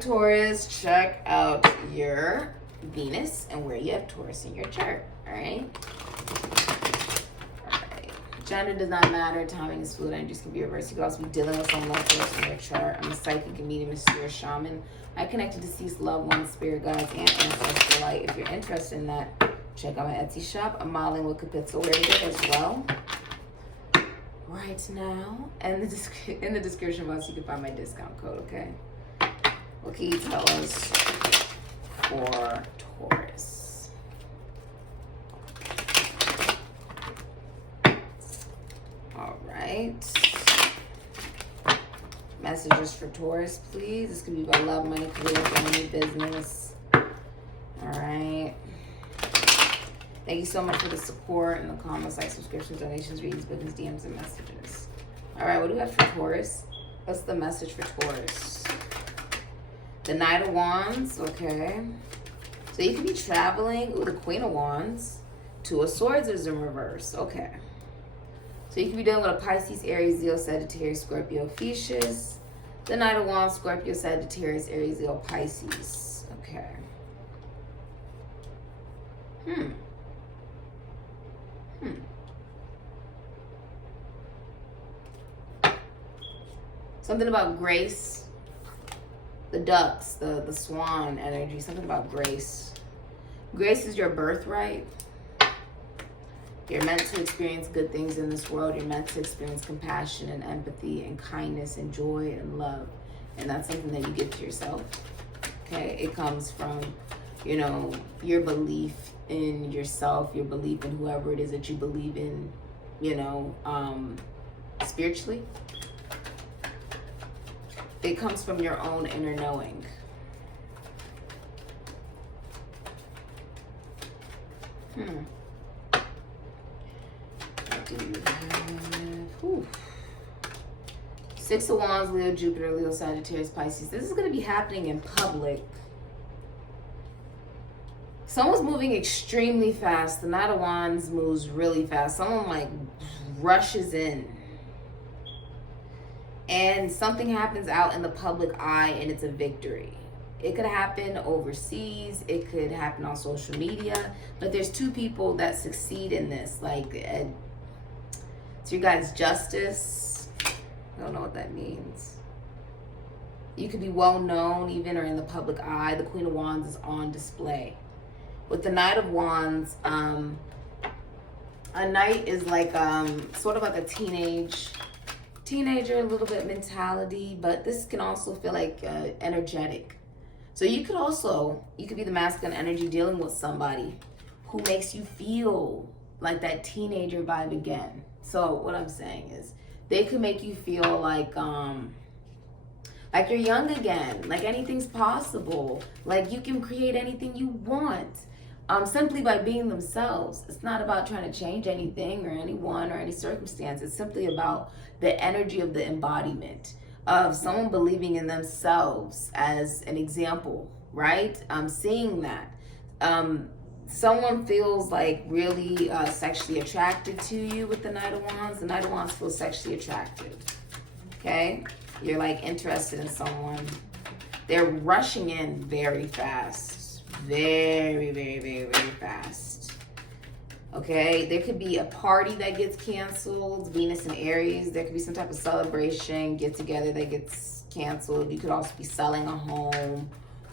Taurus, check out your Venus and where you have Taurus in your chart. All right. Gender does not matter. Timing is fluid. Energies can be reversed. You could also be dealing with some love force in your chart. I'm a psychic and medium mysterious shaman. I connect to deceased loved ones, spirit guides, and ancestral light. If you're interested in that, check out my Etsy shop. I'm modeling with Capizzo Wear as well. Right now, and in the description box, you can find my discount code. Okay. What can you tell us for Taurus? All right. Messages for Taurus, please. This could be about love, money, career, family, business. All right. Thank you so much for the support and the comments, like, subscriptions, donations, readings, bookings, DMs, and messages. All right, what do we have for Taurus? What's the message for Taurus? The Knight of Wands, okay. So you could be traveling. Ooh, the Queen of Wands. Two of Swords is in reverse, okay. So you could be dealing with a Pisces, Aries, Leo, Sagittarius, Scorpio, Pisces. The Knight of Wands, Scorpio, Sagittarius, Aries, Leo, Pisces, okay. Something about grace. The ducks, the swan energy. Something about grace. Grace is your birthright. You're meant to experience good things in this world. You're meant to experience compassion and empathy and kindness and joy and love. And that's something that you give to yourself. Okay? It comes from, you know, your belief in yourself, your belief in whoever it is that you believe in, you know, spiritually. It comes from your own inner knowing. What do you have? Whew. Six of Wands, Leo, Jupiter, Leo, Sagittarius, Pisces. This is going to be happening in public. Someone's moving extremely fast. The Knight of Wands moves really fast. Someone like rushes in. And something happens out in the public eye and it's a victory. It could happen overseas. It could happen on social media. But there's two people that succeed in this. Like, it's your guys' justice. I don't know what that means. You could be well known even or in the public eye. The Queen of Wands is on display. With the Knight of Wands, a knight is like sort of like a teenager, a little bit mentality, but this can also feel like energetic. So you could be the masculine energy dealing with somebody who makes you feel like that teenager vibe again. So what I'm saying is they could make you feel like you're young again, like anything's possible, like you can create anything you want. Simply by being themselves. It's not about trying to change anything or anyone or any circumstance. It's simply about the energy of the embodiment of someone believing in themselves as an example, right? Seeing that. Someone feels like really sexually attracted to you with the Knight of Wands. The Knight of Wands feels sexually attractive, okay? You're like interested in someone. They're rushing in very fast. Very, very, very, very fast. Okay, there could be a party that gets canceled. Venus and Aries. There could be some type of celebration, get together that gets canceled. You could also be selling a home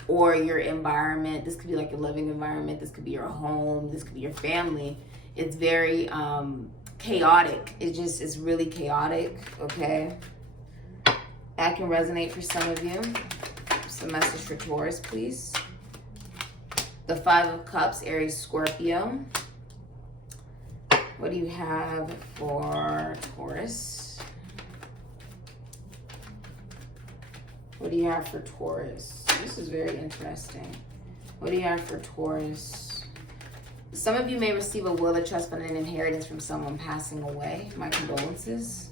or your environment. This could be like your living environment. This could be your home. This could be your family. It's very chaotic. It's really chaotic. Okay, that can resonate for some of you. Some message for Taurus, please. The Five of Cups, Aries, Scorpio. What do you have for Taurus? What do you have for Taurus? This is very interesting. What do you have for Taurus? Some of you may receive a will, a trust fund, an inheritance from someone passing away. My condolences.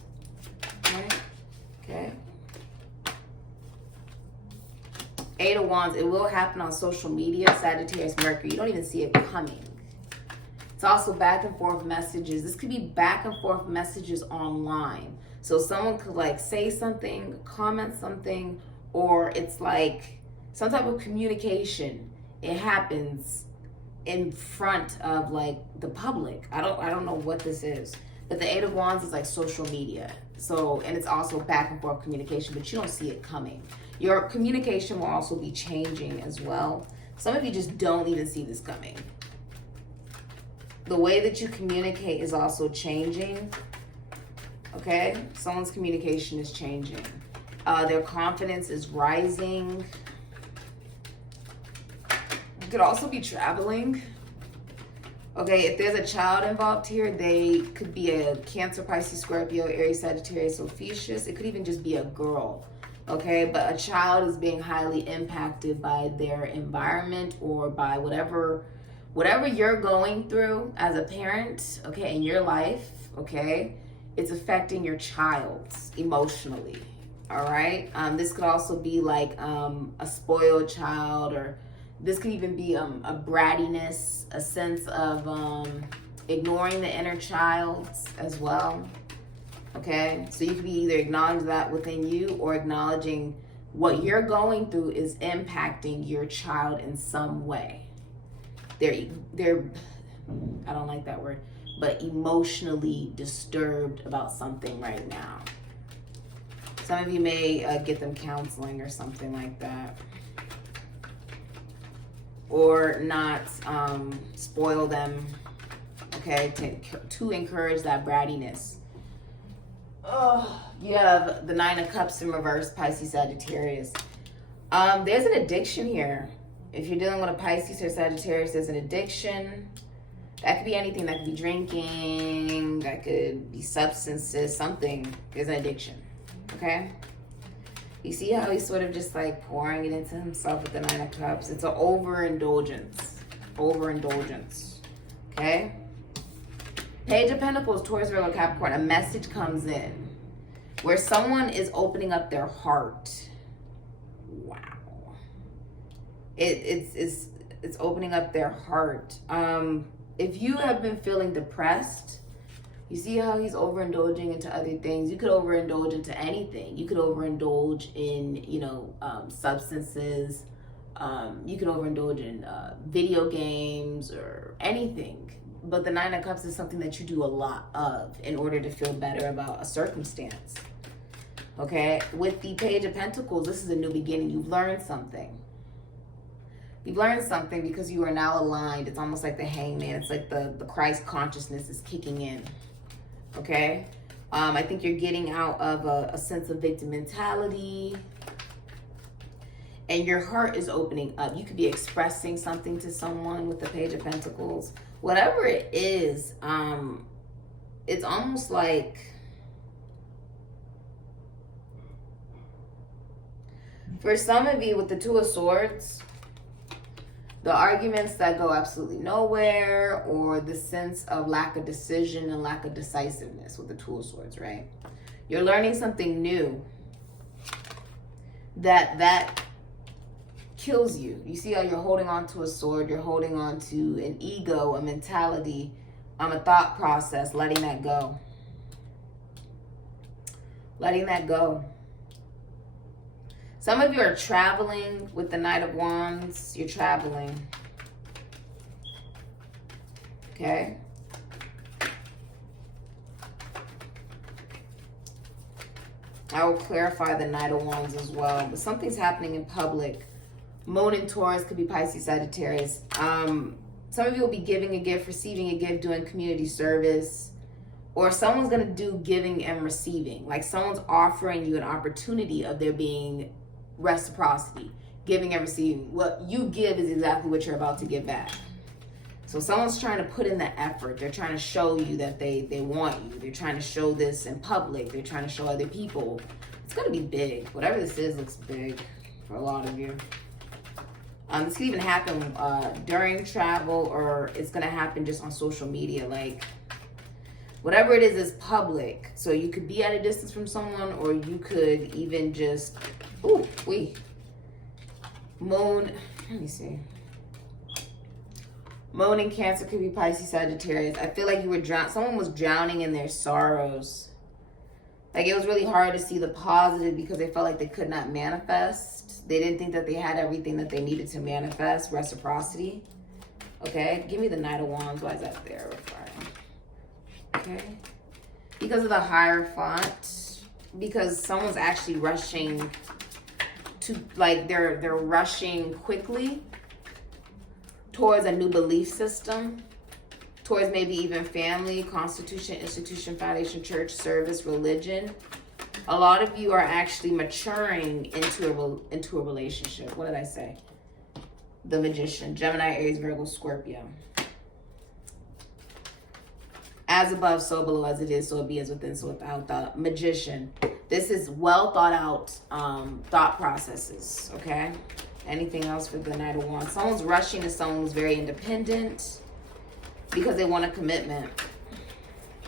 Right? Okay. Eight of Wands, it will happen on social media. Sagittarius, Mercury, you don't even see it coming. It's also back and forth messages. This could be back and forth messages online. So someone could like say something, comment something, or it's like some type of communication. It happens in front of like the public. I don't know what this is, but the Eight of Wands is like social media. So, and it's also back and forth communication, but you don't see it coming. Your communication will also be changing as well. Some of you just don't even see this coming. The way that you communicate is also changing. Okay, someone's communication is changing. Their confidence is rising. You could also be traveling. Okay, if there's a child involved here, they could be a Cancer, Pisces, Scorpio, Aries, Sagittarius, Ophiuchus. It could even just be a girl. Okay, but a child is being highly impacted by their environment or by whatever you're going through as a parent, okay, in your life, okay? It's affecting your child emotionally, all right? This could also be like a spoiled child, or this could even be a brattiness, a sense of ignoring the inner child as well, okay? So you could be either acknowledging that within you or acknowledging what you're going through is impacting your child in some way. They're I don't like that word, but emotionally disturbed about something right now. Some of you may get them counseling or something like that. Or not spoil them, okay, to encourage that brattiness. Oh, you have the Nine of Cups in reverse, Pisces, Sagittarius. There's an addiction here. If you're dealing with a Pisces or Sagittarius, there's an addiction. That could be anything. That could be drinking. That could be substances, something. There's an addiction, okay? You see how he's sort of just like pouring it into himself with the Nine of Cups? It's an overindulgence. Overindulgence, okay? Page of Pentacles, Taurus, Virgo, Capricorn. A message comes in where someone is opening up their heart. Wow. It's opening up their heart. If you have been feeling depressed, you see how he's overindulging into other things. You could overindulge into anything. You could overindulge in, substances. You could overindulge in video games or anything. But the Nine of Cups is something that you do a lot of in order to feel better about a circumstance. Okay? With the Page of Pentacles, this is a new beginning. You've learned something. You've learned something because you are now aligned. It's almost like the Hangman. It's like the Christ consciousness is kicking in. Okay? I think you're getting out of a sense of victim mentality. And your heart is opening up. You could be expressing something to someone with the Page of Pentacles. Whatever it is, it's almost like for some of you with the Two of Swords, the arguments that go absolutely nowhere, or the sense of lack of decision and lack of decisiveness with the Two of Swords, right? You're learning something new that kills you. You see how you're holding on to a sword, you're holding on to an ego, a mentality, a thought process, letting that go. Letting that go. Some of you are traveling with the Knight of Wands. You're traveling. Okay? I will clarify the Knight of Wands as well. But something's happening in public. Moon in Taurus, could be Pisces, Sagittarius. Some of you will be giving a gift, receiving a gift, doing community service. Or someone's going to do giving and receiving. Like someone's offering you an opportunity of there being reciprocity, giving and receiving. What you give is exactly what you're about to give back. So someone's trying to put in the effort. They're trying to show you that they want you. They're trying to show this in public. They're trying to show other people. It's going to be big. Whatever this is looks big for a lot of you. This can even happen during travel, or it's going to happen just on social media. Like, whatever it is public. So you could be at a distance from someone, or you could even just, Moon, let me see. Moon in Cancer could be Pisces, Sagittarius. I feel like you were someone was drowning in their sorrows. Like, it was really hard to see the positive because they felt like they could not manifest. They didn't think that they had everything that they needed to manifest. Reciprocity. Okay, give me the Knight of Wands. Why is that there? Okay. Because of the Hierophant. Because someone's actually rushing to, like, they're rushing quickly towards a new belief system, towards maybe even family, constitution, institution, foundation, church, service, religion. A lot of you are actually maturing into a relationship. What did I say? The Magician, Gemini, Aries, Virgo, Scorpio. As above, so below, as it is, so it be, as within, so without. The Magician. This is well thought out thought processes, okay? Anything else for the Knight of Wands? Someone's rushing to someone who's very independent because they want a commitment.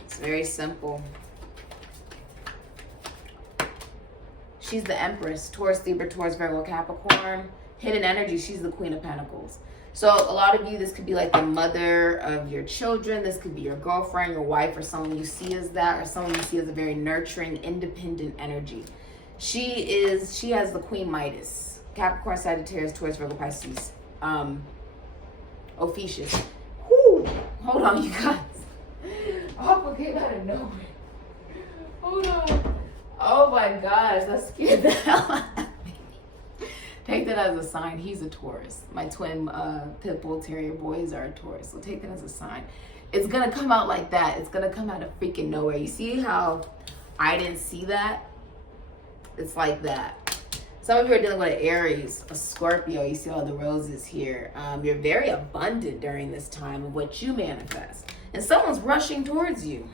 It's very simple. She's the Empress. Taurus, Libra, Taurus, Virgo, Capricorn. Hidden energy, she's the Queen of Pentacles. So a lot of you, this could be like the mother of your children. This could be your girlfriend, your wife, or someone you see as that, or someone you see as a very nurturing, independent energy. She has the Queen Midas. Capricorn, Sagittarius, Taurus, Virgo, Pisces. Ophiuchus. Whew. Hold on, you guys. Oh, came out of nowhere. Hold on. Oh my gosh, that scared the hell out of me. Take that as a sign. He's a Taurus. My twin pit bull terrier boys are a Taurus. So take that as a sign. It's going to come out like that. It's going to come out of freaking nowhere. You see how I didn't see that? It's like that. Some of you are dealing with an Aries, a Scorpio. You see all the roses here. You're very abundant during this time of what you manifest. And someone's rushing towards you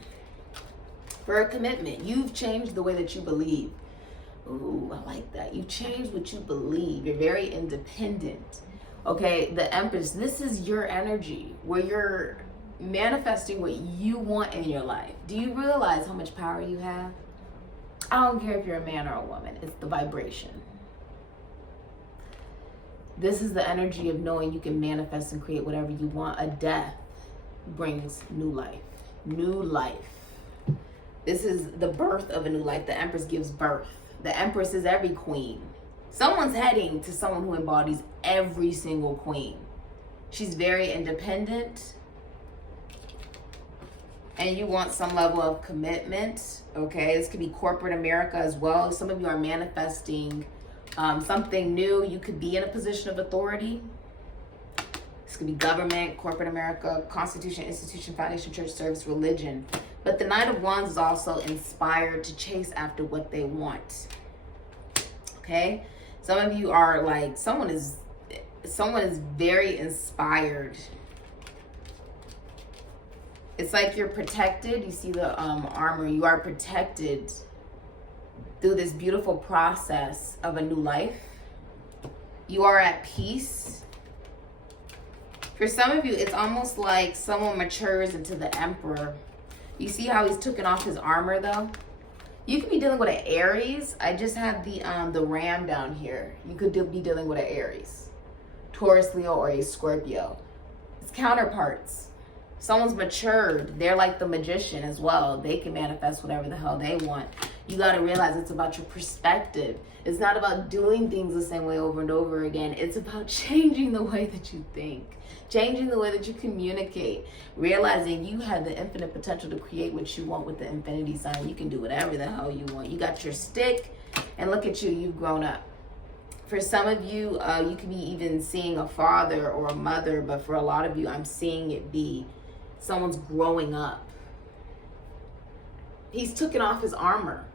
for a commitment. You've changed the way that you believe. Ooh, I like that. You changed what you believe. You're very independent. Okay, the Empress, this is your energy where you're manifesting what you want in your life. Do you realize how much power you have? I don't care if you're a man or a woman. It's the vibration. This is the energy of knowing you can manifest and create whatever you want. A death brings new life. New life. This is the birth of a new life. The Empress gives birth. The Empress is every queen. Someone's heading to someone who embodies every single queen. She's very independent. And you want some level of commitment. Okay, this could be corporate America as well. Some of you are manifesting something new. You could be in a position of authority. This could be government, corporate America, constitution, institution, foundation, church, service, religion. But the Knight of Wands is also inspired to chase after what they want. Okay? Some of you are like, someone is very inspired. It's like you're protected. You see the armor. You are protected through this beautiful process of a new life. You are at peace. For some of you, it's almost like someone matures into the Emperor. You see how he's taken off his armor though? You could be dealing with an Aries. I just have the ram down here. You could be dealing with an Aries. Taurus, Leo, or a Scorpio. It's counterparts. Someone's matured. They're like the Magician as well. They can manifest whatever the hell they want. You got to realize it's about your perspective. It's not about doing things the same way over and over again. It's about changing the way that you think. Changing the way that you communicate. Realizing you have the infinite potential to create what you want with the infinity sign. You can do whatever the hell you want. You got your stick, and look at you. You've grown up. For some of you, you could be even seeing a father or a mother, but for a lot of you, I'm seeing it be someone's growing up. He's taken off his armor.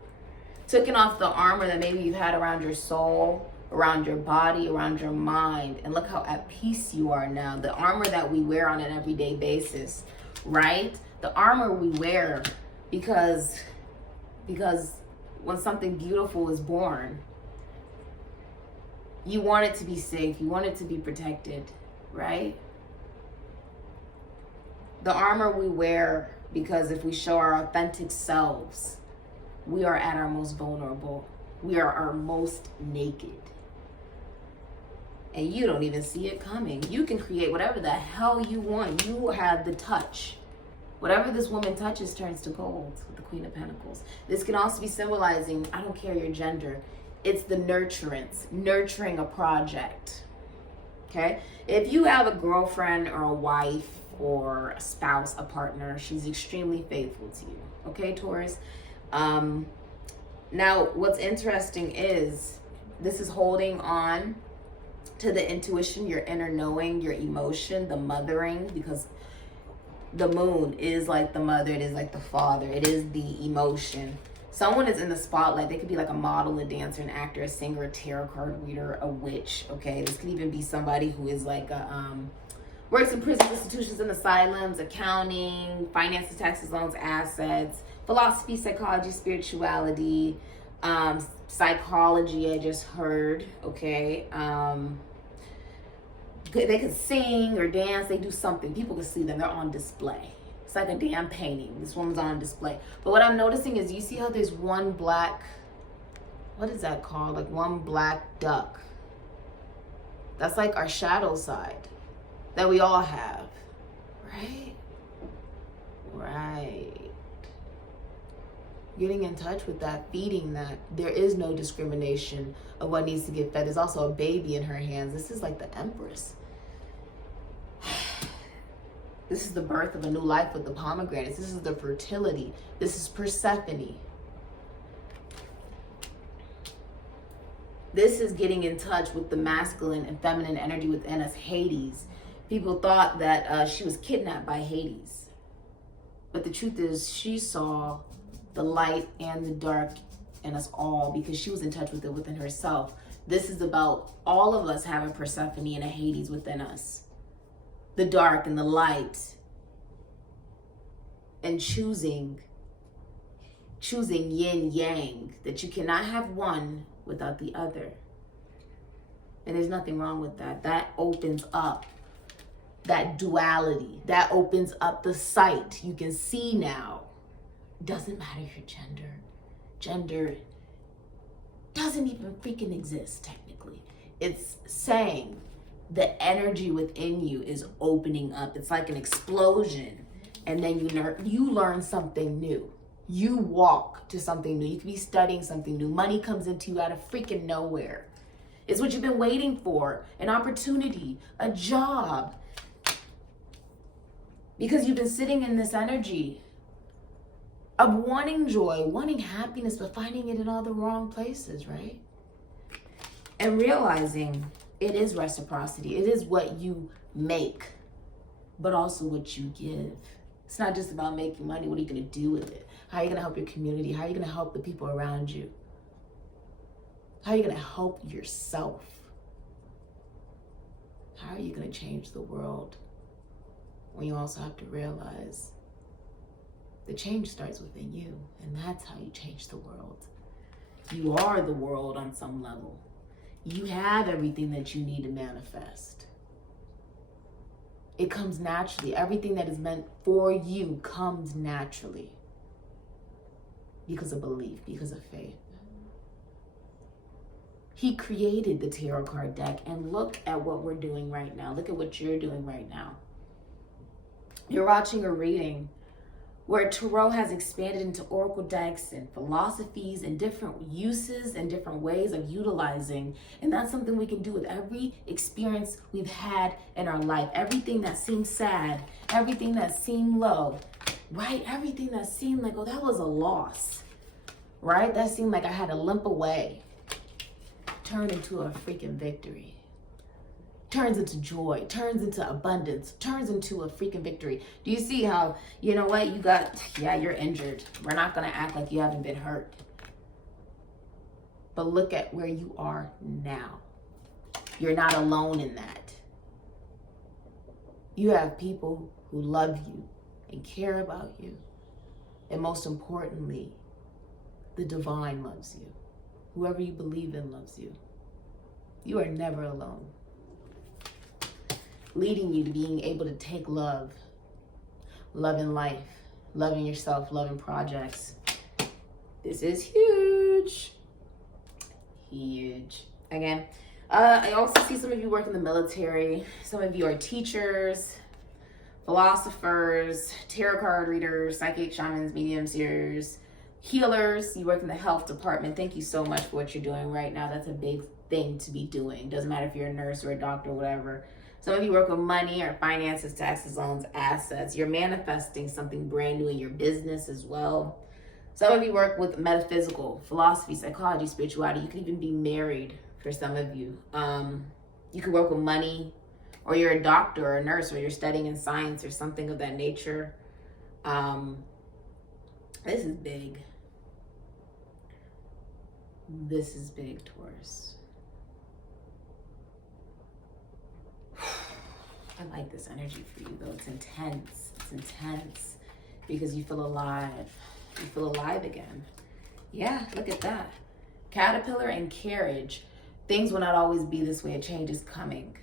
Taken off the armor that maybe you've had around your soul, around your body, around your mind. And look how at peace you are now. The armor that we wear on an everyday basis, right? The armor we wear because when something beautiful is born, you want it to be safe. You want it to be protected, right? The armor we wear because if we show our authentic selves, we are at our most vulnerable. We are our most naked. And you don't even see it coming. You can create whatever the hell you want. You have the touch, Whatever this woman touches turns to gold with the Queen of Pentacles. This can also be symbolizing, I don't care your gender, it's the nurturance, nurturing a project. Okay? If you have a girlfriend or a wife or a spouse, a partner, she's extremely faithful to you. Okay, Taurus? Now, what's interesting is this is holding on to the intuition, your inner knowing, your emotion, the mothering, because the moon is like the mother, it is like the father, it is the emotion. Someone is in the spotlight. They could be like a model, a dancer, an actor, a singer, a tarot card reader, a witch, okay? This could even be somebody who is like a, works in prison institutions and asylums, accounting, finances, taxes, loans, assets, philosophy, psychology, spirituality, psychology, I just heard, okay? They could sing or dance, they do something. People can see them, they're on display. It's like a damn painting. This woman's on display. But what I'm noticing is, you see how there's one black, what is that called? Like one black duck. That's like our shadow side that we all have, right? Right. Getting in touch with that, feeding that. There is no discrimination of what needs to get fed. There's also a baby in her hands. This is like the Empress. This is the birth of a new life with the pomegranates. This is the fertility. This is Persephone. This is getting in touch with the masculine and feminine energy within us, Hades. People thought that she was kidnapped by Hades. But the truth is, she saw the light and the dark in us all because she was in touch with it within herself. This is about all of us having Persephone and a Hades within us. The dark and the light, and choosing yin yang, that you cannot have one without the other. And there's nothing wrong with that. That opens up that duality. That opens up the sight. You can see now. Doesn't matter your gender. Gender doesn't even freaking exist technically. It's saying the energy within you is opening up. It's like an explosion. And then you learn something new. You walk to something new. You could be studying something new. Money comes into you out of freaking nowhere. It's what you've been waiting for. An opportunity, a job. Because you've been sitting in this energy of wanting joy, wanting happiness, but finding it in all the wrong places, right? And realizing it is reciprocity. It is what you make, but also what you give. It's not just about making money. What are you going to do with it? How are you going to help your community? How are you going to help the people around you? How are you going to help yourself? How are you going to change the world? When you also have to realize the change starts within you, and that's how you change the world. You are the world on some level. You have everything that you need to manifest. It comes naturally. Everything that is meant for you comes naturally because of belief, because of faith. He created the tarot card deck, and look at what we're doing right now. Look at what you're doing right now. You're watching a reading where tarot has expanded into oracle decks and philosophies and different uses and different ways of utilizing. And that's something we can do with every experience we've had in our life. Everything that seemed sad, everything that seemed low, right? Everything that seemed like, oh, that was a loss, right? That seemed like I had to limp away. Turned into a freaking victory. Turns into joy, turns into abundance, turns into a freaking victory. Do you see how, you know what, you're injured. We're not going to act like you haven't been hurt. But look at where you are now. You're not alone in that. You have people who love you and care about you. And most importantly, the divine loves you. Whoever you believe in loves you. You are never alone. Leading you to being able to take love, loving life, loving yourself, loving projects. This is huge. Huge. Again, I also see some of you work in the military. Some of you are teachers, philosophers, tarot card readers, psychic, shamans, mediums, seers, healers. You work in the health department. Thank you so much for what you're doing right now. That's a big thing to be doing. Doesn't matter if you're a nurse or a doctor or whatever. Some of you work with money or finances, taxes, loans, assets. You're manifesting something brand new in your business as well. Some of you work with metaphysical, philosophy, psychology, spirituality. You could even be married for some of you. You could work with money, or you're a doctor or a nurse, or you're studying in science or something of that nature. This is big. This is big, Taurus. I like this energy for you, though. It's intense. It's intense because you feel alive. You feel alive again. Yeah, look at that. Caterpillar and carriage. Things will not always be this way. A change is coming.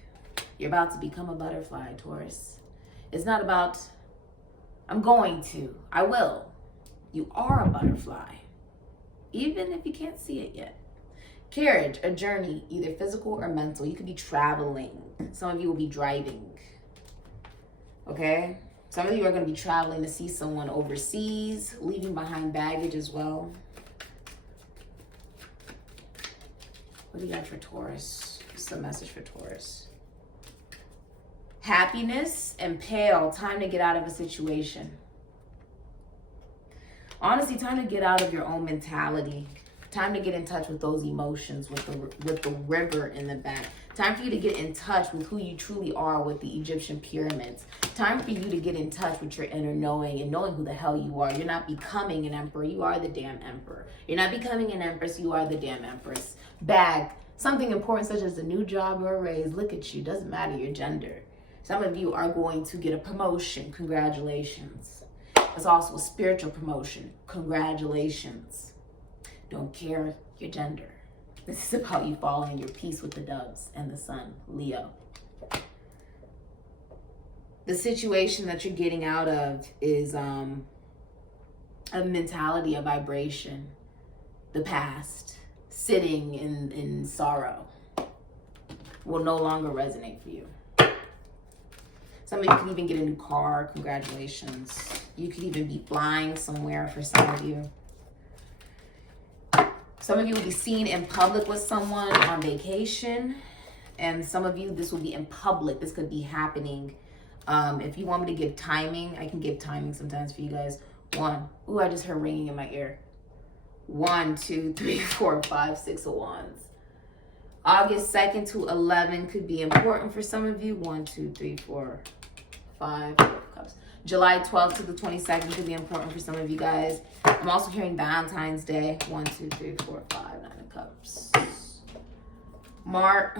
You're about to become a butterfly, Taurus. It's not about, I'm going to. I will. You are a butterfly, even if you can't see it yet. Carriage, a journey, either physical or mental. You could be traveling. Some of you will be driving. Okay? Some of you are going to be traveling to see someone overseas, leaving behind baggage as well. What do you got for Taurus? What's the message for Taurus? Happiness and pale. Time to get out of a situation. Honestly, time to get out of your own mentality. Time to get in touch with those emotions, with the river in the back. Time for you to get in touch with who you truly are with the Egyptian pyramids. Time for you to get in touch with your inner knowing and knowing who the hell you are. You're not becoming an emperor. You are the damn emperor. You're not becoming an empress. You are the damn empress. Bag something important such as a new job or a raise. Look at you. Doesn't matter your gender. Some of you are going to get a promotion. Congratulations. It's also a spiritual promotion. Congratulations. Don't care your gender. This is about you following your peace with the doves and the sun, Leo. The situation that you're getting out of is a mentality, a vibration, the past, sitting in sorrow will no longer resonate for you. Some of you can even get a new car. Congratulations. You could even be flying somewhere for some of you. Some of you will be seen in public with someone on vacation. And some of you, this will be in public. This could be happening. If you want me to give timing, I can give timing sometimes for you guys. 1. Ooh, I just heard ringing in my ear. 1, 2, 3, 4, 5, 6 of wands. August 2nd to 11 could be important for some of you. 1, 2, 3, 4, 5 of cups. July 12th to the 22nd could be important for some of you guys. I'm also hearing Valentine's Day. 1, 2, 3, 4, 5, 9 of cups. Mars.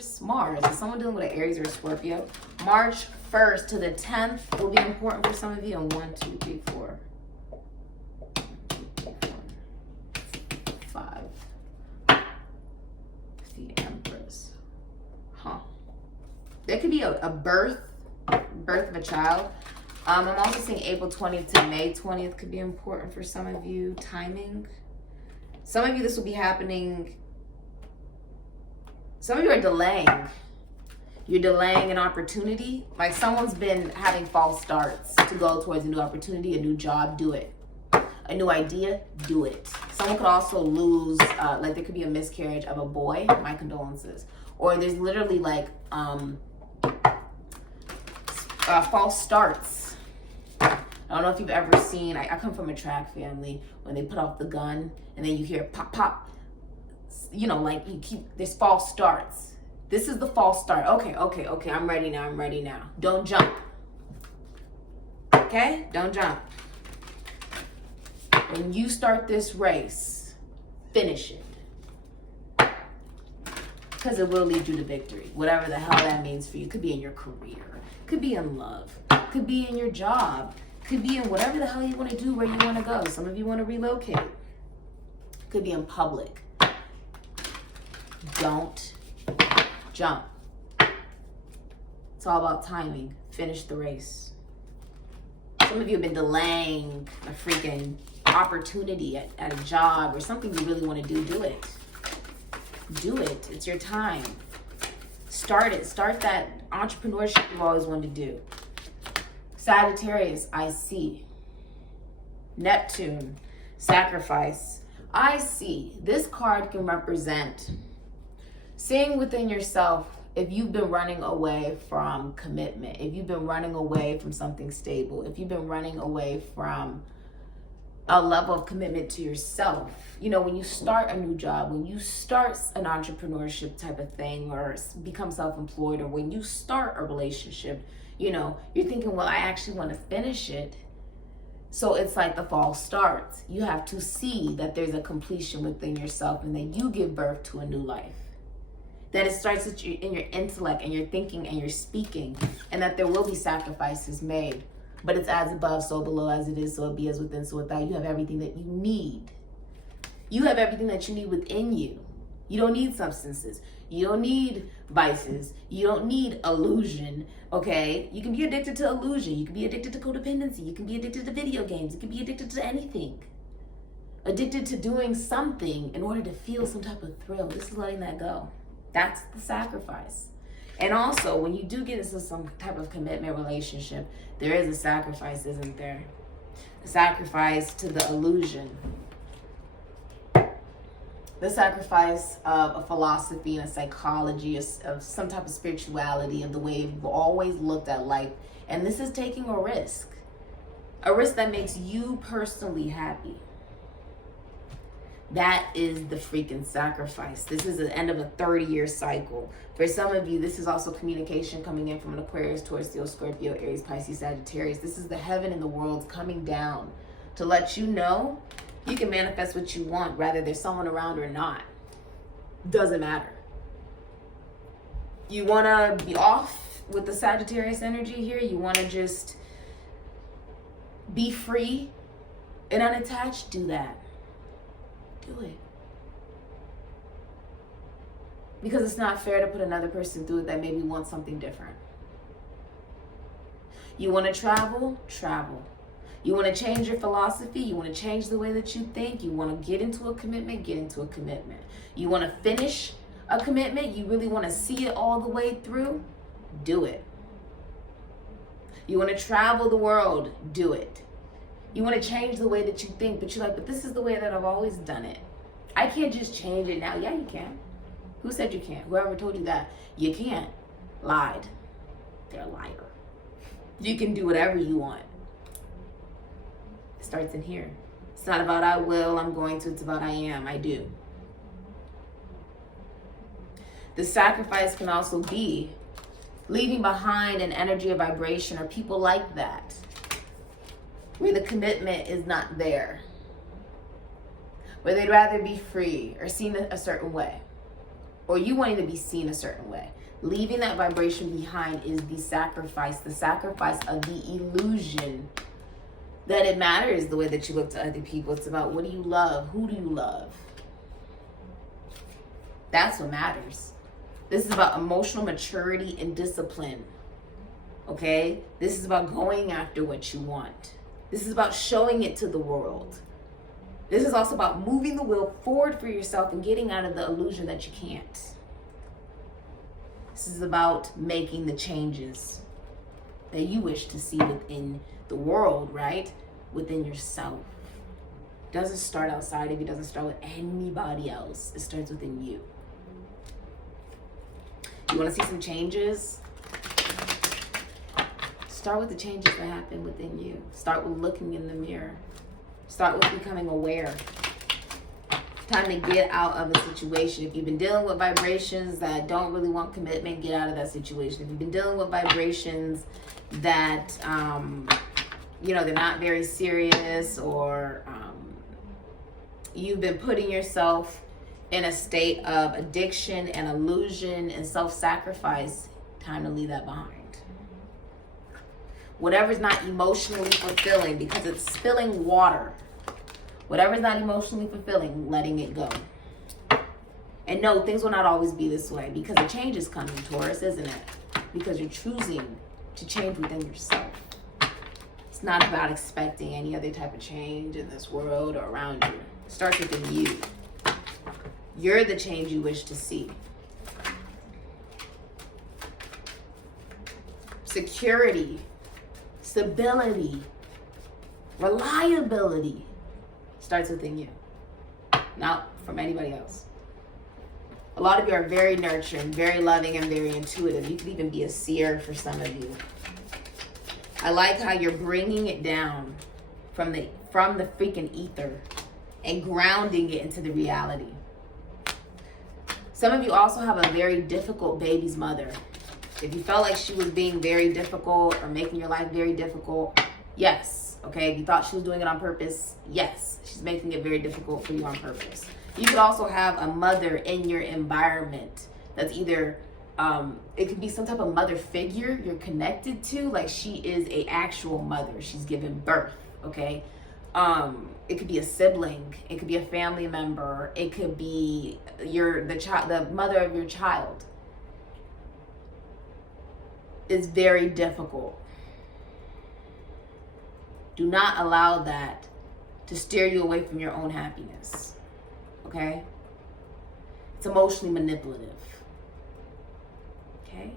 Is someone dealing with an Aries or a Scorpio? March 1st to the 10th will be important for some of you. And 1, 2, 3, 4, 5. The Empress. There could be a birth of a child. I'm also seeing April 20th to May 20th could be important for some of you. Timing. Some of you, this will be happening. Some of you are delaying. You're delaying an opportunity. Like someone's been having false starts to go towards a new opportunity, a new job. Do it. A new idea. Do it. Someone could also lose, like there could be a miscarriage of a boy. My condolences. Or there's literally like false starts. I don't know if you've ever seen, I come from a track family, when they put off the gun and then you hear pop, pop. You know, like there's false starts. This is the false start. Okay, I'm ready now. Don't jump. Okay? Don't jump. When you start this race, finish it. Because it will lead you to victory. Whatever the hell that means for you. Could be in your career. Could be in love. Could be in your job. Could be in whatever the hell you want to do, where you want to go. Some of you want to relocate. Could be in public. Don't jump. It's all about timing. Finish the race. Some of you have been delaying a freaking opportunity at a job or something you really want to do. Do it. Do it. It's your time. Start it. Start that entrepreneurship you've always wanted to do. Sagittarius, I see. Neptune, sacrifice. I see. This card can represent seeing within yourself if you've been running away from commitment, if you've been running away from something stable, if you've been running away from a level of commitment to yourself. You know, when you start a new job, when you start an entrepreneurship type of thing, or become self-employed, or when you start a relationship, you know, you're thinking, well, I actually want to finish it. So it's like the false start. You have to see that there's a completion within yourself, and then you give birth to a new life. That it starts in your intellect and your thinking and your speaking, and that there will be sacrifices made. But it's as above, so below, as it is, so it be, as within, so without. You have everything that you need. You have everything that you need within you. You don't need substances. You don't need vices. You don't need illusion, okay? You can be addicted to illusion. You can be addicted to codependency. You can be addicted to video games. You can be addicted to anything. Addicted to doing something in order to feel some type of thrill. This is letting that go. That's the sacrifice. And also, when you do get into some type of commitment relationship, there is a sacrifice, isn't there? A sacrifice to the illusion. The sacrifice of a philosophy and a psychology, of some type of spirituality, of the way you've always looked at life. And this is taking a risk that makes you personally happy. That is the freaking sacrifice. This is the end of a 30-year cycle. For some of you, this is also communication coming in from an Aquarius, Taurus, Leo, Scorpio, Aries, Pisces, Sagittarius. This is the heaven and the world coming down to let you know you can manifest what you want, whether there's someone around or not. Doesn't matter. You want to be off with the Sagittarius energy here? You want to just be free and unattached? Do that. Do it. Because it's not fair to put another person through it that maybe wants something different. You want to travel? Travel. You want to change your philosophy? You want to change the way that you think? You want to get into a commitment? Get into a commitment. You want to finish a commitment? You really want to see it all the way through? Do it. You want to travel the world? Do it. You want to change the way that you think, but you're like, but this is the way that I've always done it. I can't just change it now. Yeah, you can. Who said you can't? Whoever told you that? You can't. Lied. They're a liar. You can do whatever you want. It starts in here. It's not about I will, I'm going to. It's about I am, I do. The sacrifice can also be leaving behind an energy or vibration or people like that, where the commitment is not there, where they'd rather be free or seen a certain way, or you wanting to be seen a certain way. Leaving that vibration behind is the sacrifice of the illusion that it matters the way that you look to other people. It's about, what do you love? Who do you love? That's what matters. This is about emotional maturity and discipline, okay? This is about going after what you want. This is about showing it to the world. This is also about moving the wheel forward for yourself and getting out of the illusion that you can't. This is about making the changes that you wish to see within the world, right? Within yourself. It doesn't start outside of you. It doesn't start with anybody else. It starts within you. You want to see some changes? Start with the changes that happen within you. Start with looking in the mirror. Start with becoming aware. Time to get out of a situation. If you've been dealing with vibrations that don't really want commitment, get out of that situation. If you've been dealing with vibrations that, they're not very serious, or you've been putting yourself in a state of addiction and illusion and self-sacrifice, time to leave that behind. Whatever's not emotionally fulfilling, because it's spilling water. Whatever's not emotionally fulfilling, letting it go. And no, things will not always be this way, because a change is coming, Taurus, isn't it? Because you're choosing to change within yourself. It's not about expecting any other type of change in this world or around you. It starts within you. You're the change you wish to see. Security. stability, reliability starts within you, not from anybody else. A lot of you are very nurturing, very loving, and very intuitive. You could even be a seer for some of you. I like how you're bringing it down from the freaking ether and grounding it into the reality. Some of you also have a very difficult baby's mother. If you felt like she was being very difficult or making your life very difficult, yes. Okay, if you thought she was doing it on purpose, yes. She's making it very difficult for you on purpose. You could also have a mother in your environment that's either, it could be some type of mother figure you're connected to, like she is a actual mother. She's given birth, okay? It could be a sibling. It could be a family member. It could be the mother of your child. It's very difficult. Do not allow that to steer you away from your own happiness. Okay? It's emotionally manipulative. Okay?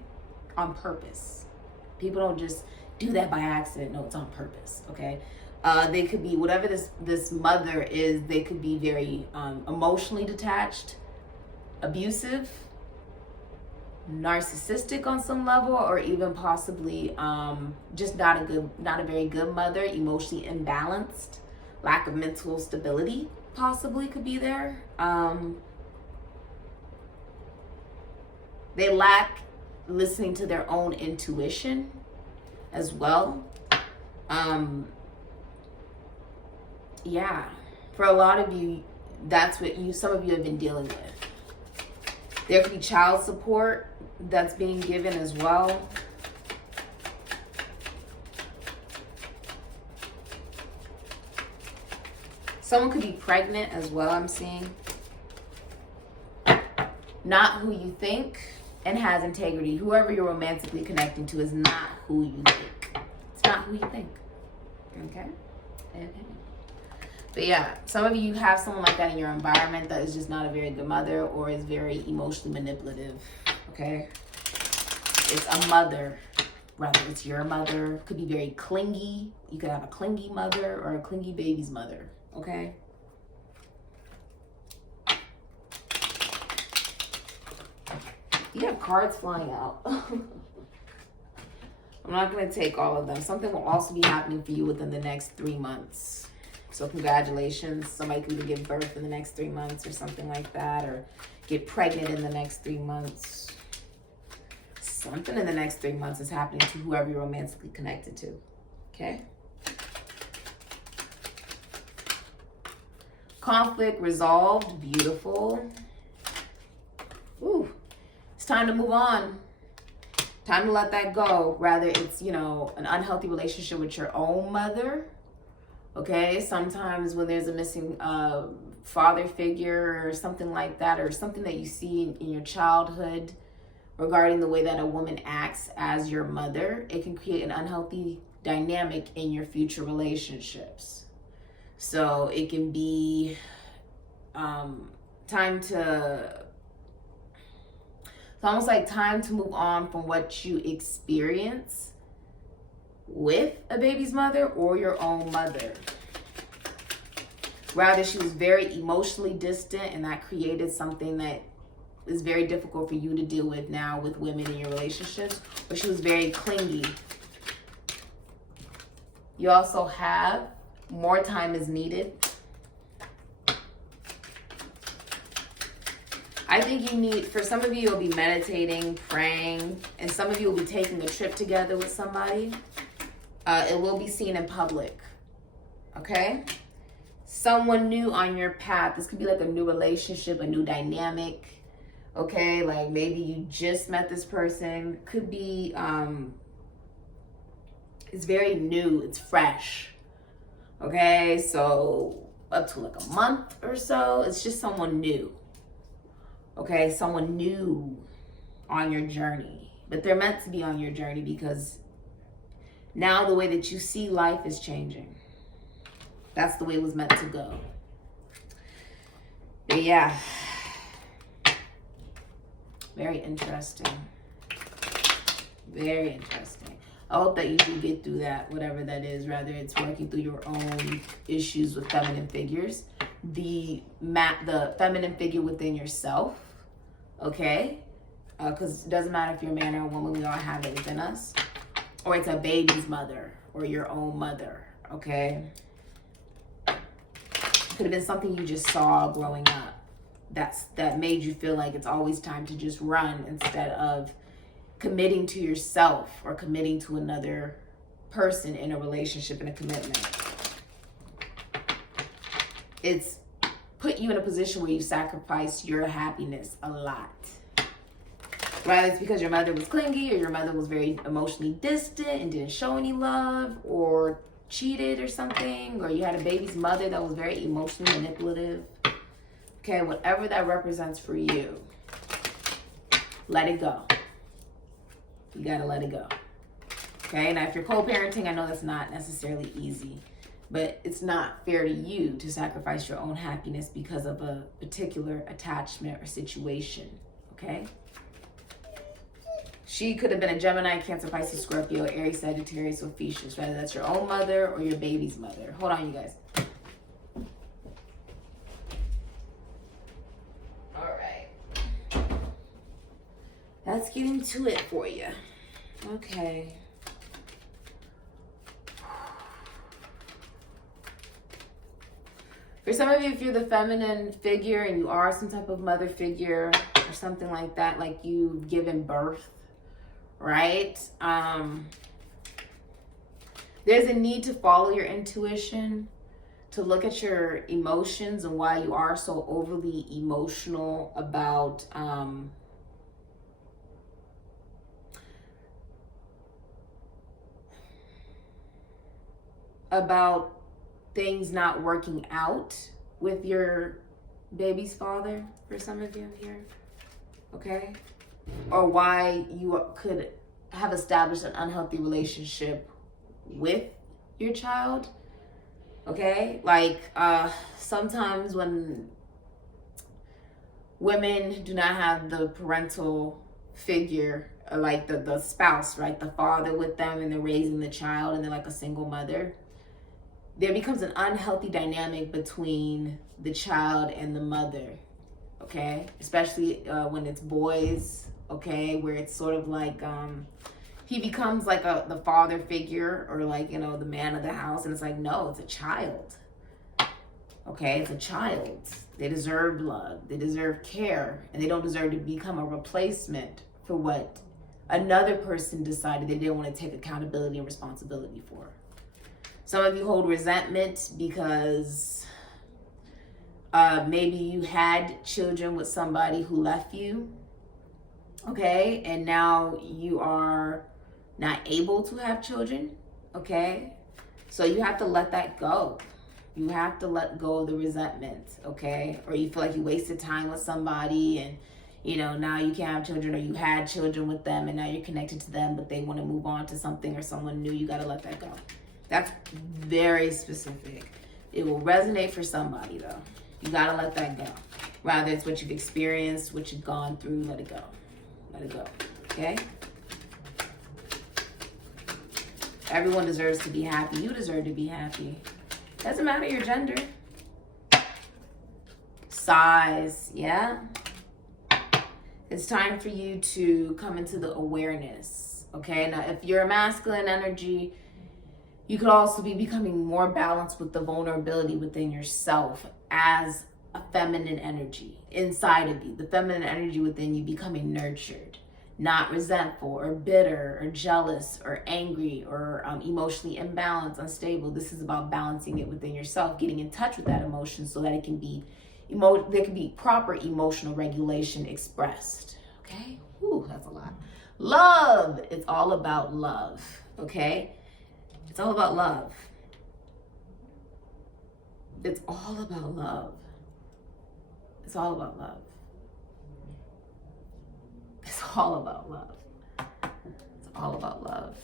On purpose. People don't just do that by accident. No, it's on purpose. Okay? They could be, whatever this mother is, they could be very emotionally detached, abusive, narcissistic on some level, or even possibly just not a very good mother, emotionally imbalanced, lack of mental stability possibly could be there. They lack listening to their own intuition as well. Yeah, for a lot of you, that's what some of you have been dealing with. There could be child support that's being given as well. Someone could be pregnant as well, I'm seeing. Not who you think, and has integrity. Whoever you're romantically connecting to is not who you think. It's not who you think. Okay? Okay. But yeah, some of you have someone like that in your environment that is just not a very good mother or is very emotionally manipulative. Okay? It's a mother. Rather, it's your mother. Could be very clingy. You could have a clingy mother or a clingy baby's mother. Okay? You have cards flying out. I'm not going to take all of them. Something will also be happening for you within the next 3 months. So congratulations. Somebody could either give birth in the next 3 months or something like that, or get pregnant in the next 3 months. Something in the next 3 months is happening to whoever you're romantically connected to. Okay? Conflict resolved. Beautiful. Ooh. It's time to move on. Time to let that go. Rather, it's, an unhealthy relationship with your own mother. Okay? Sometimes when there's a missing father figure or something like that, or something that you see in your childhood regarding the way that a woman acts as your mother, it can create an unhealthy dynamic in your future relationships. So it can be it's almost like time to move on from what you experience with a baby's mother or your own mother. Rather, she was very emotionally distant, and that created something that is very difficult for you to deal with now with women in your relationships, or she was very clingy. You also have more time is needed. I think you need, for some of you, you'll be meditating, praying, and some of you will be taking a trip together with somebody. It will be seen in public. Okay? Someone new on your path. This could be like a new relationship, a new dynamic. Okay? Like maybe you just met this person. Could be, it's very new. It's fresh. Okay? So up to like a month or so. It's just someone new. Okay, someone new on your journey. But they're meant to be on your journey because now the way that you see life is changing. That's the way it was meant to go. But yeah. Very interesting. Very interesting. I hope that you do get through that, whatever that is, rather it's working through your own issues with feminine figures, the feminine figure within yourself, okay? Because it doesn't matter if you're a man or a woman, we all have it within us. Or it's a baby's mother or your own mother, okay? Could have been something you just saw growing up that made you feel like it's always time to just run instead of committing to yourself or committing to another person in a relationship and a commitment. It's put you in a position where you sacrifice your happiness a lot. Whether it's because your mother was clingy or your mother was very emotionally distant and didn't show any love or cheated or something, or you had a baby's mother that was very emotionally manipulative. Okay, whatever that represents for you, let it go. You gotta let it go. Okay, now if you're co-parenting, I know that's not necessarily easy, but it's not fair to you to sacrifice your own happiness because of a particular attachment or situation, okay? She could have been a Gemini, Cancer, Pisces, Scorpio, Aries, Sagittarius, or Ophiuchus, whether that's your own mother or your baby's mother. Hold on, you guys. Let's get into it for you. Okay. For some of you, if you're the feminine figure and you are some type of mother figure or something like that, like you've given birth, right? There's a need to follow your intuition, to look at your emotions and why you are so overly emotional about things not working out with your baby's father, for some of you here, okay? Or why you could have established an unhealthy relationship with your child, okay? Like sometimes when women do not have the parental figure, like the spouse, right? The father with them, and they're raising the child and they're like a single mother, there becomes an unhealthy dynamic between the child and the mother, okay? Especially when it's boys, okay? Where it's sort of like, he becomes like the father figure or like, you know, the man of the house. And it's like, no, it's a child, okay? It's a child. They deserve love. They deserve care. And they don't deserve to become a replacement for what another person decided they didn't want to take accountability and responsibility for. Some of you hold resentment because maybe you had children with somebody who left you, okay? And now you are not able to have children, okay? So you have to let that go. You have to let go of the resentment, okay? Or you feel like you wasted time with somebody and, you know, now you can't have children, or you had children with them and now you're connected to them, but they want to move on to something or someone new. You got to let that go. That's very specific. It will resonate for somebody though. You gotta let that go. Rather it's what you've experienced, what you've gone through, let it go. Let it go, okay? Everyone deserves to be happy. You deserve to be happy. Doesn't matter your gender. Size, yeah? It's time for you to come into the awareness, okay? Now, if you're a masculine energy, you could also be becoming more balanced with the vulnerability within yourself as a feminine energy inside of you. The feminine energy within you becoming nurtured, not resentful or bitter or jealous or angry or emotionally imbalanced, unstable. This is about balancing it within yourself, getting in touch with that emotion so that it can be, there can be proper emotional regulation expressed, okay? Ooh, that's a lot. Love, it's all about love, okay? It's all about love. It's all about love. It's all about love. It's all about love. It's all about love.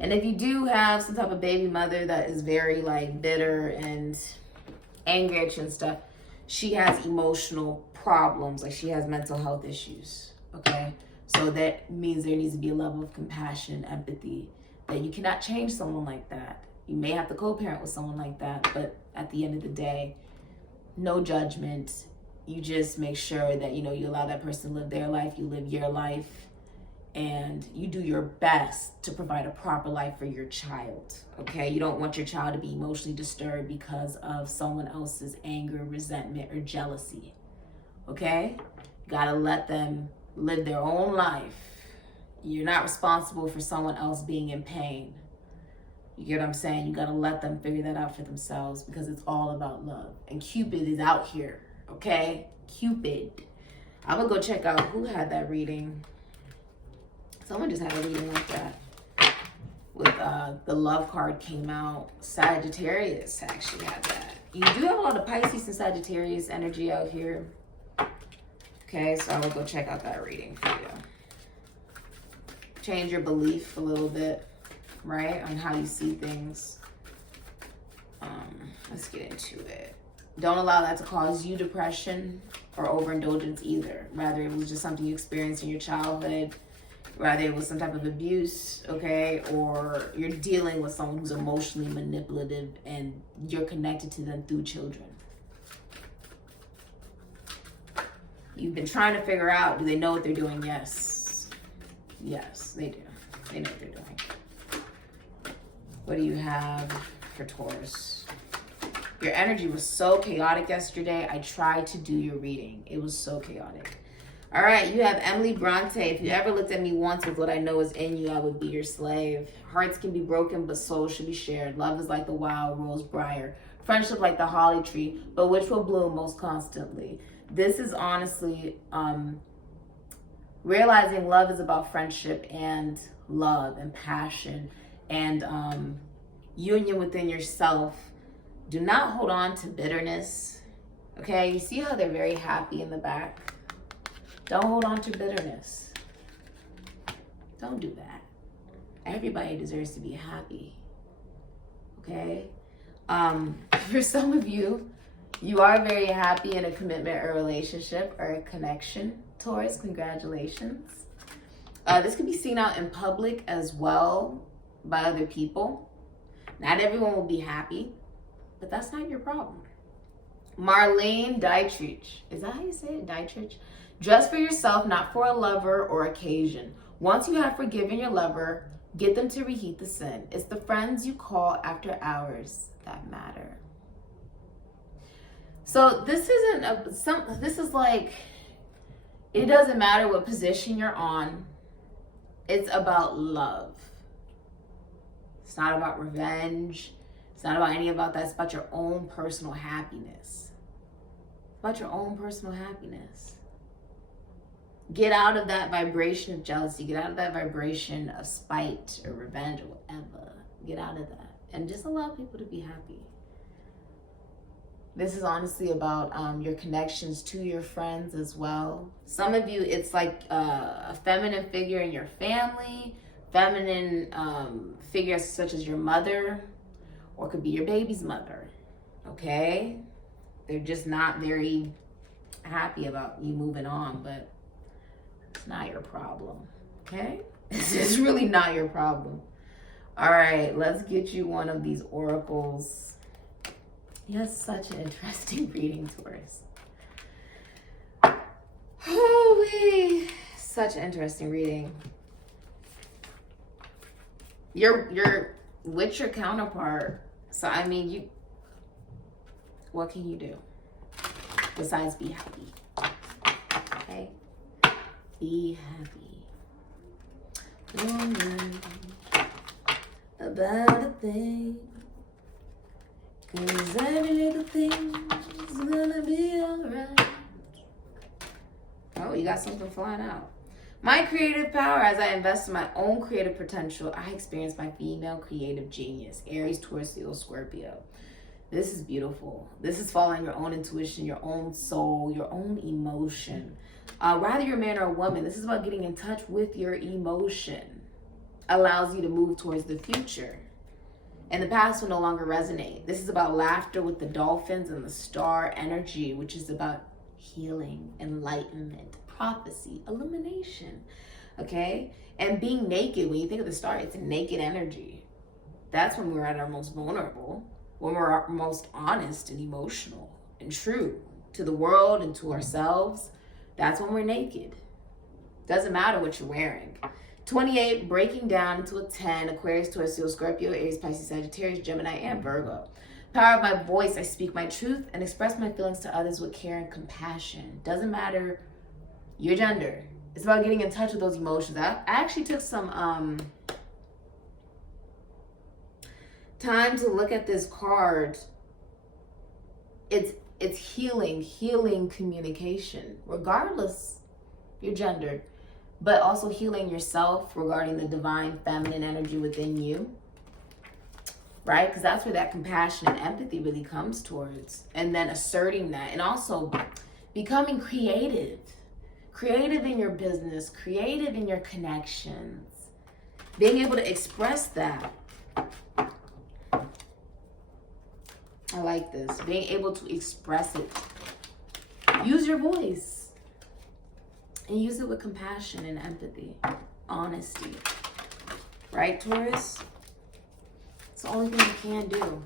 And if you do have some type of baby mother that is very like bitter and angry at you and stuff, she has emotional problems. Like she has mental health issues, okay? So that means there needs to be a level of compassion, empathy, that you cannot change someone like that. You may have to co-parent with someone like that, but at the end of the day, no judgment. You just make sure that, you know, you allow that person to live their life, you live your life, and you do your best to provide a proper life for your child, okay? You don't want your child to be emotionally disturbed because of someone else's anger, resentment, or jealousy, okay? You gotta let them live their own life. You're not responsible for someone else being in pain. You get what I'm saying? You gotta let them figure that out for themselves, because it's all about love. And Cupid is out here, okay? Cupid. I'm gonna go check out who had that reading. Someone just had a reading like that. With the love card came out. Sagittarius actually had that. You do have a lot of Pisces and Sagittarius energy out here. Okay, so I will go check out that reading for you. Change your belief a little bit, right, on how you see things. Let's get into it. Don't allow that to cause you depression or overindulgence either. Rather, it was just something you experienced in your childhood. Rather, it was some type of abuse, okay? Or you're dealing with someone who's emotionally manipulative and you're connected to them through children. You've been trying to figure out, do they know what they're doing? Yes. Yes, they do. They know what they're doing. What do you have for Taurus? Your energy was so chaotic yesterday. I tried to do your reading. It was so chaotic. All right, you have Emily Bronte. If you ever looked at me once with what I know is in you, I would be your slave. Hearts can be broken, but souls should be shared. Love is like the wild rose briar. Friendship like the holly tree, but which will bloom most constantly. This is honestly realizing love is about friendship and love and passion and union within yourself. Do not hold on to bitterness. Okay, you see how they're very happy in the back? Don't hold on to bitterness. Don't do that. Everybody deserves to be happy. Okay? For some of you, you are very happy in a commitment or relationship or a connection. Taurus, congratulations. This can be seen out in public as well by other people. Not everyone will be happy, but that's not your problem. Marlene Dietrich. Is that how you say it? Dietrich? Dress for yourself, not for a lover or occasion. Once you have forgiven your lover, get them to reheat the sin. It's the friends you call after hours that matter. So this isn't this is like, it doesn't matter what position you're on. It's about love. It's not about revenge. It's not about any about that. It's about your own personal happiness. It's about your own personal happiness. Get out of that vibration of jealousy. Get out of that vibration of spite or revenge or whatever. Get out of that. And just allow people to be happy. This is honestly about your connections to your friends as well. Some of you, it's like a feminine figure in your family. Feminine figures such as your mother. Or could be your baby's mother. Okay? They're just not very happy about you moving on. But it's not your problem, okay? It's really not your problem. All right, let's get you one of these oracles. You have such an interesting reading, Taurus. Holy, such an interesting reading. You're with your counterpart. So, I mean, what can you do besides be happy? Okay? Be happy. Don't worry about a thing, 'cause every little thing's gonna be alright. Oh, you got something flying out. My creative power, as I invest in my own creative potential, I experience my female creative genius. Aries, Taurus, Leo, Scorpio. This is beautiful. This is following your own intuition, your own soul, your own emotion. Rather you're a man or a woman, this is about getting in touch with your emotion. Allows you to move towards the future. And the past will no longer resonate. This is about laughter with the dolphins and the star energy, which is about healing, enlightenment, prophecy, illumination. okay? And being naked, when you think of the star, it's a naked energy. That's when we're at our most vulnerable, when we're most honest and emotional and true to the world and to ourselves. That's when we're naked. Doesn't matter what you're wearing. 28, breaking down into a 10, Aquarius, Taurus, Leo, Scorpio, Aries, Pisces, Sagittarius, Gemini, and Virgo. Power of my voice, I speak my truth and express my feelings to others with care and compassion. Doesn't matter your gender. It's about getting in touch with those emotions. I actually took some time to look at this card. It's healing communication, regardless your gender, but also healing yourself regarding the divine feminine energy within you, right? Because that's where that compassion and empathy really comes towards, and then asserting that, and also becoming creative in your business, creative in your connections, being able to express that. I like this, being able to express it. Use your voice and use it with compassion and empathy, honesty, right, Taurus? It's the only thing you can do.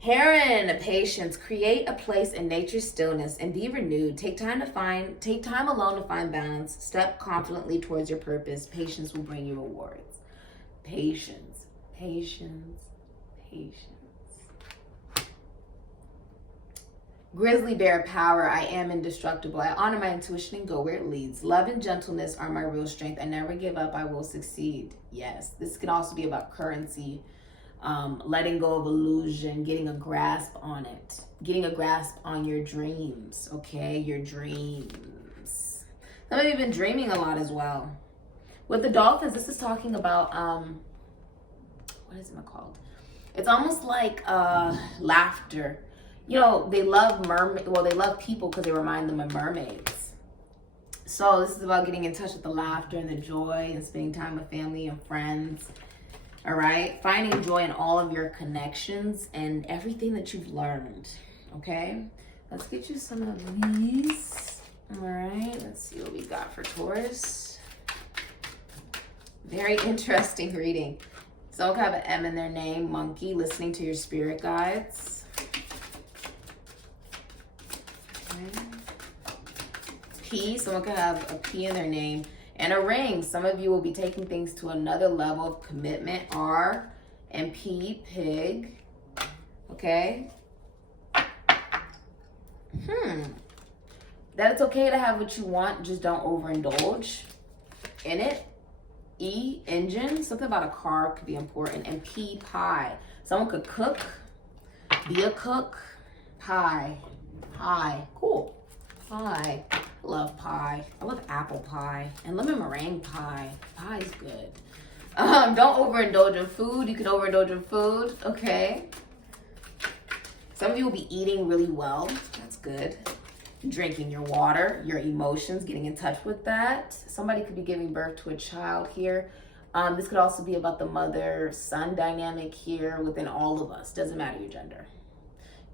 Heron, patience, create a place in nature's stillness and be renewed. Take time alone to find balance. Step confidently towards your purpose. Patience will bring you rewards. Patience, patience, patience. Grizzly bear power, I am indestructible. I honor my intuition and go where it leads. Love and gentleness are my real strength. I never give up, I will succeed. Yes, this can also be about currency, letting go of illusion, getting a grasp on it, getting a grasp on your dreams, okay? Your dreams. Some of you have been dreaming a lot as well. With the dolphins, this is talking about, what is it called? It's almost like laughter. You know, they love they love people because they remind them of mermaids. So this is about getting in touch with the laughter and the joy and spending time with family and friends. All right? Finding joy in all of your connections and everything that you've learned. Okay? Let's get you some of these. All right? Let's see what we got for Taurus. Very interesting reading. Someone could have an M in their name, monkey, listening to your spirit guides. Okay. P, someone could have a P in their name. And a ring, some of you will be taking things to another level of commitment. R and P, pig. Okay. That it's okay to have what you want, just don't overindulge in it. E, engine, something about a car could be important. And P, pie. Someone could cook, be a cook. Pie, cool. Pie, love pie. I love apple pie and lemon meringue pie. Pie's good. Don't overindulge in food. You can overindulge in food, okay? Some of you will be eating really well. That's good. Drinking your water, your emotions, getting in touch with that. Somebody could be giving birth to a child here. This could also be about the mother-son dynamic here within all of us. Doesn't matter your gender.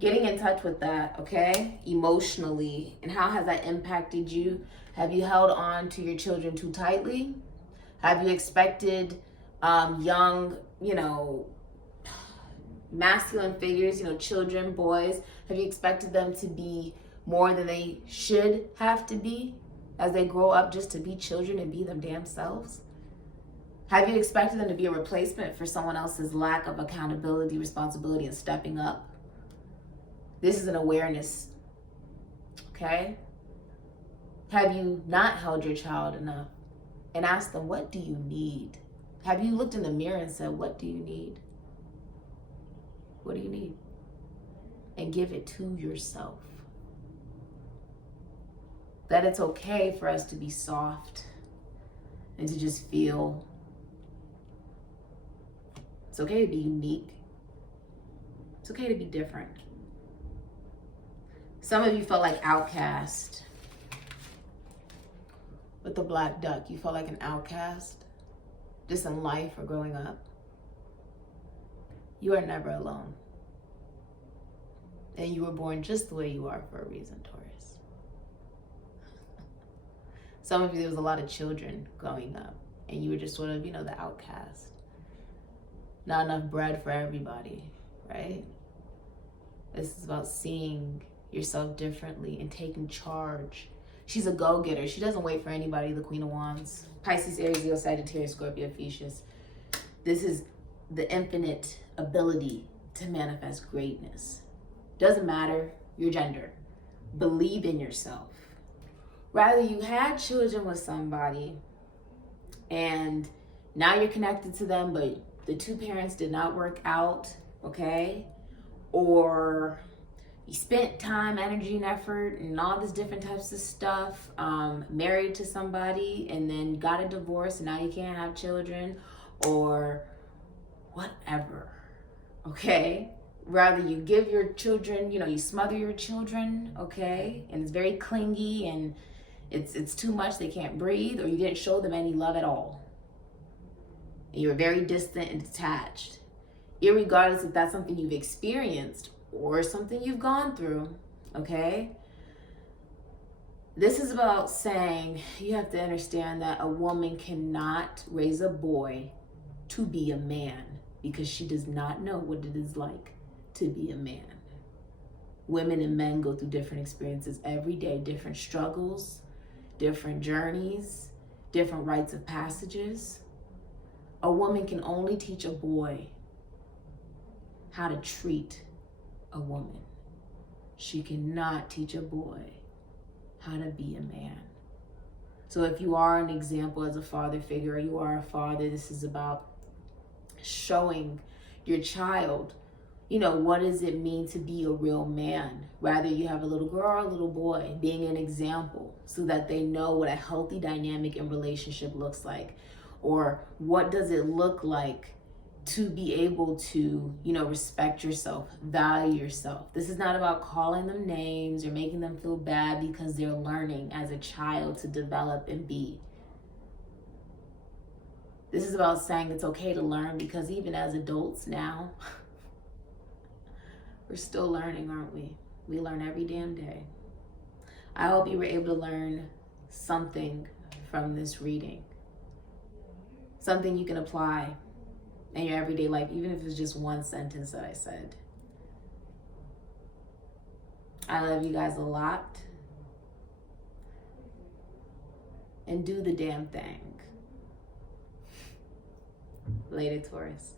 Getting in touch with that, okay? Emotionally. And how has that impacted you? Have you held on to your children too tightly? Have you expected young, masculine figures, children, boys? Have you expected them to be more than they should have to be as they grow up, just to be children and be them damn selves? Have you expected them to be a replacement for someone else's lack of accountability, responsibility, and stepping up? This is an awareness, okay? Have you not held your child enough and asked them, what do you need? Have you looked in the mirror and said, what do you need? What do you need? And give it to yourself. That it's okay for us to be soft and to just feel. It's okay to be unique. It's okay to be different. Some of you felt like outcast. With the black duck, you felt like an outcast, just in life or growing up. You are never alone. And you were born just the way you are for a reason, Taurus. Some of you, there was a lot of children growing up, and you were just sort of, you know, the outcast. Not enough bread for everybody, right? This is about seeing yourself differently and taking charge. She's a go-getter. She doesn't wait for anybody, the Queen of Wands. Pisces, Aries, Leo, Sagittarius, Scorpio, Theseus. This is the infinite ability to manifest greatness. Doesn't matter your gender. Believe in yourself. Rather, you had children with somebody and now you're connected to them, but the two parents did not work out, okay? Or you spent time, energy, and effort and all these different types of stuff, married to somebody and then got a divorce and now you can't have children, or whatever, okay? Rather, you give your children, you know, you smother your children, okay? And it's very clingy and it's too much, they can't breathe, or you didn't show them any love at all. And you were very distant and detached. Irregardless if that's something you've experienced or something you've gone through, okay? This is about saying you have to understand that a woman cannot raise a boy to be a man because she does not know what it is like to be a man. Women and men go through different experiences every day, different struggles, different journeys, different rites of passages. A woman can only teach a boy how to treat a woman. She cannot teach a boy how to be a man. So if you are an example as a father figure, or you are a father, this is about showing your child, you know, what does it mean to be a real man? Rather, you have a little girl or a little boy, being an example so that they know what a healthy dynamic in relationship looks like, or what does it look like to be able to, you know, respect yourself, value yourself. This is not about calling them names or making them feel bad because they're learning as a child to develop and be. This is about saying it's okay to learn, because even as adults now, we're still learning, aren't we? We learn every damn day. I hope you were able to learn something from this reading. Something you can apply in your everyday life, even if it's just one sentence that I said. I love you guys a lot. And do the damn thing. Later, Taurus.